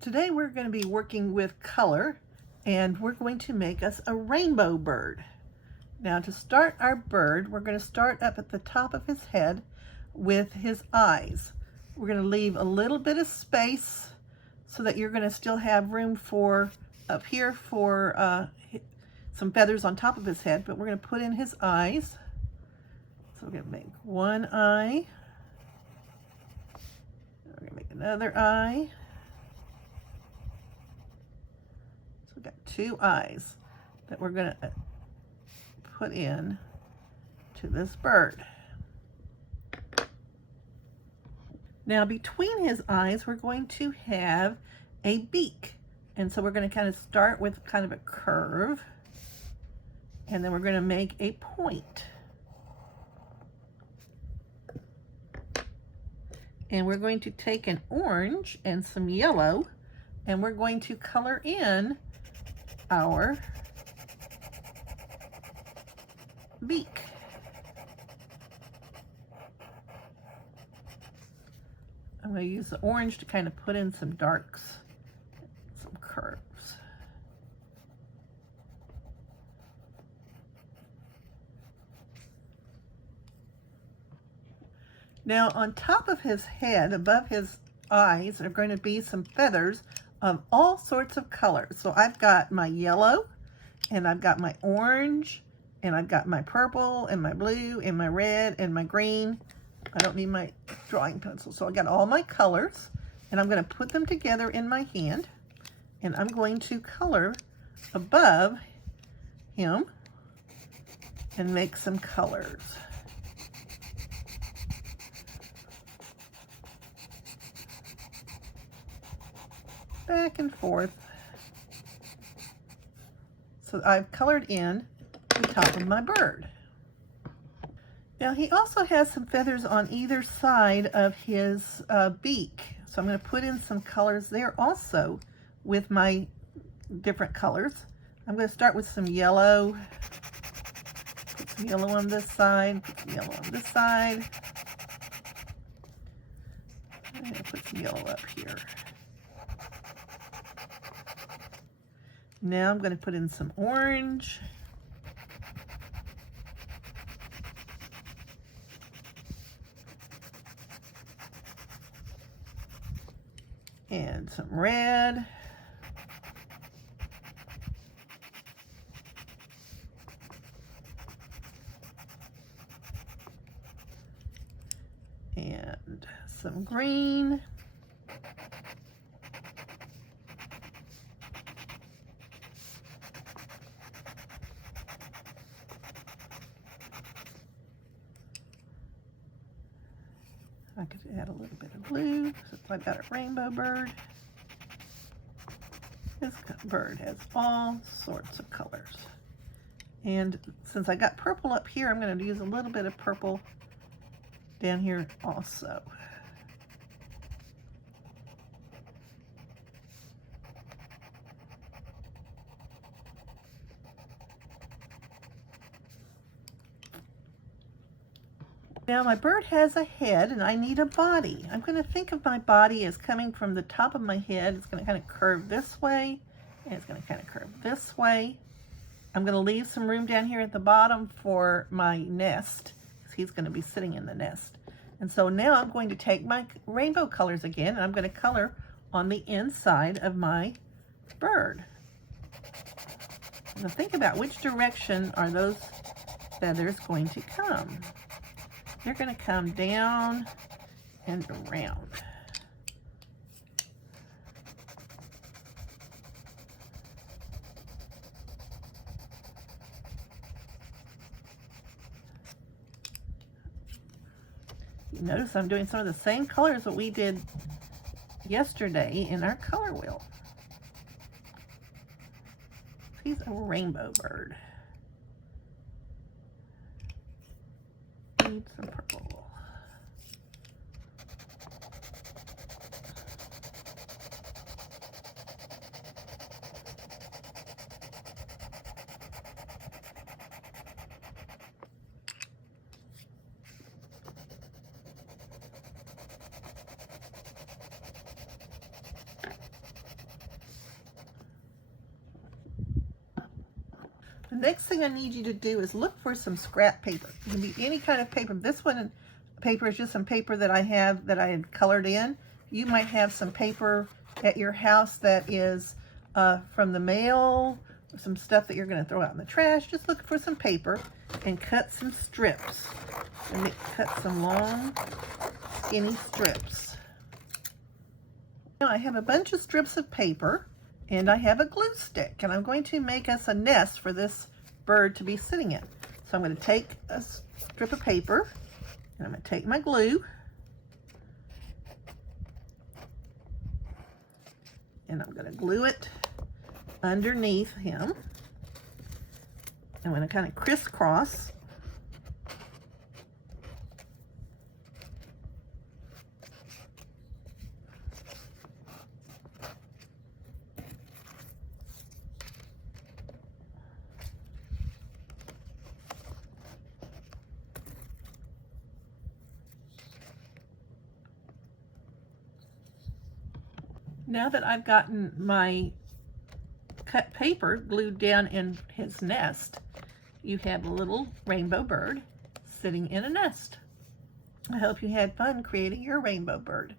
Today we're going to be working with color, and we're going to make us a rainbow bird. Now to start our bird, we're going to start up at the top of his head with his eyes. We're going to leave a little bit of space so that you're going to still have room for up here for some feathers on top of his head, but we're going to put in his eyes. So we're going to make one eye. We're going to make another eye. So we've got two eyes that we're going to put in to this bird. Now between his eyes, we're going to have a beak. And so we're going to kind of start with kind of a curve, and then we're going to make a point. And we're going to take an orange and some yellow, and we're going to color in our beak. I'm going to use the orange to kind of put in some darks, some curves. Now on top of his head, above his eyes, are going to be some feathers of all sorts of colors. So I've got my yellow, and I've got my orange, and I've got my purple, and my blue, and my red, and my green. I don't need my drawing pencil, so I got all my colors, and I'm going to put them together in my hand, and I'm going to color above him and make some colors. Back and forth. So I've colored in the top of my bird. Now he also has some feathers on either side of his beak. So I'm going to put in some colors there also with my different colors. I'm going to start with some yellow. Put some yellow on this side, put some yellow on this side. I'm going to put some yellow up here. Now I'm going to put in some orange. And some red. And some green. I could add a little bit of blue, since I've got a rainbow bird. This bird has all sorts of colors. And since I got purple up here, I'm going to use a little bit of purple down here also. Now my bird has a head and I need a body. I'm going to think of my body as coming from the top of my head. It's going to kind of curve this way, and it's going to kind of curve this way. I'm going to leave some room down here at the bottom for my nest, because he's going to be sitting in the nest. And so now I'm going to take my rainbow colors again, and I'm going to color on the inside of my bird. Now think about which direction are those feathers going to come. They're going to come down and around. You notice I'm doing some of the same colors that we did yesterday in our color wheel. He's a rainbow bird. Need some purple. The next thing I need you to do is look for some scrap paper. It can be any kind of paper. This one paper is just some paper that I have that I had colored in. You might have some paper at your house that is from the mail, some stuff that you're going to throw out in the trash. Just look for some paper and cut some strips. And cut some long, skinny strips. Now I have a bunch of strips of paper and I have a glue stick, and I'm going to make us a nest for this bird to be sitting in. So I'm going to take a strip of paper and I'm going to take my glue and I'm going to glue it underneath him. I'm going to kind of crisscross. Now that I've gotten my cut paper glued down in his nest, you have a little rainbow bird sitting in a nest. I hope you had fun creating your rainbow bird.